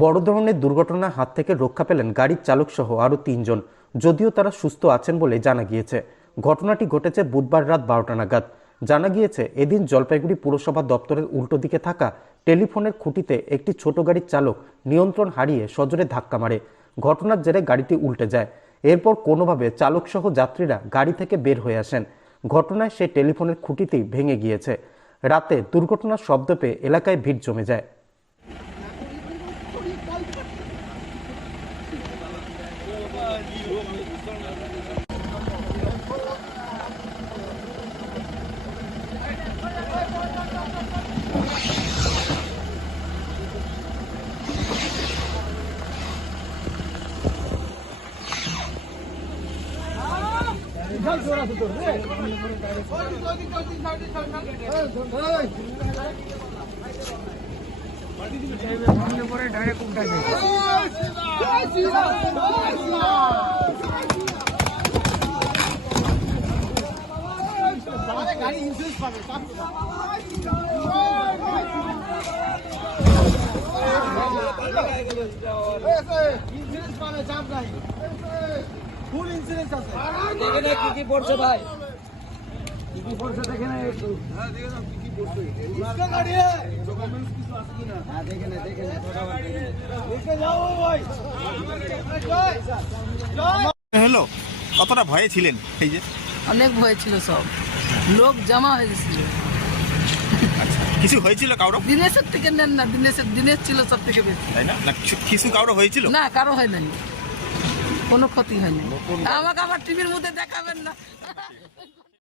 বড় ধরনের দুর্ঘটনার হাত থেকে রক্ষা পেলেন গাড়ির চালক সহ আরও ৩ জন। যদিও তারা সুস্থ আছেন বলে জানা গিয়েছে। ঘটনাটি ঘটেছে বুধবার রাত 12টা নাগাদ। জানা গিয়েছে, এদিন জলপাইগুড়ি পুরসভা দপ্তরের উল্টো দিকে থাকা টেলিফোনের খুঁটিতে একটি ছোট গাড়ির চালক নিয়ন্ত্রণ হারিয়ে সজোরে ধাক্কা মারে। ঘটনার জেরে গাড়িটি উল্টে যায়। এরপর কোনোভাবে চালক সহ যাত্রীরা গাড়ি থেকে বের হয়ে আসেন। ঘটনায় সেই টেলিফোনের খুঁটিতেই ভেঙে গিয়েছে। রাতে দুর্ঘটনার শব্দ পেয়ে এলাকায় ভিড় জমে যায়। ফুল ইন্স্যুরেন্স আছে। দেখে না কি কি পড়ছে ভাই, কি কি পড়ছে দেখে না একটু। হ্যাঁ দেখে না কি কি পড়ছে। इसका गाड़ी है डॉक्यूमेंट्स কিছু আছে কিনা। হ্যাঁ দেখে না দেখে যাও ভাই। হলো কতটা ভয়ে ছিলেন? এই যে অনেক ভয় ছিল, সব লোক জমা হয়ে গেছিল। কিছু হয়েছিল কারো? দিনেশের থেকে নেন না, দিনেশ ছিল সব থেকে বেশি। তাই না? না কিছু কারো হয়েছিল? না, কারো হয় নাই, কোনো ক্ষতি হয়নি। আমাকে আবার টিভির মধ্যে দেখাবেন না,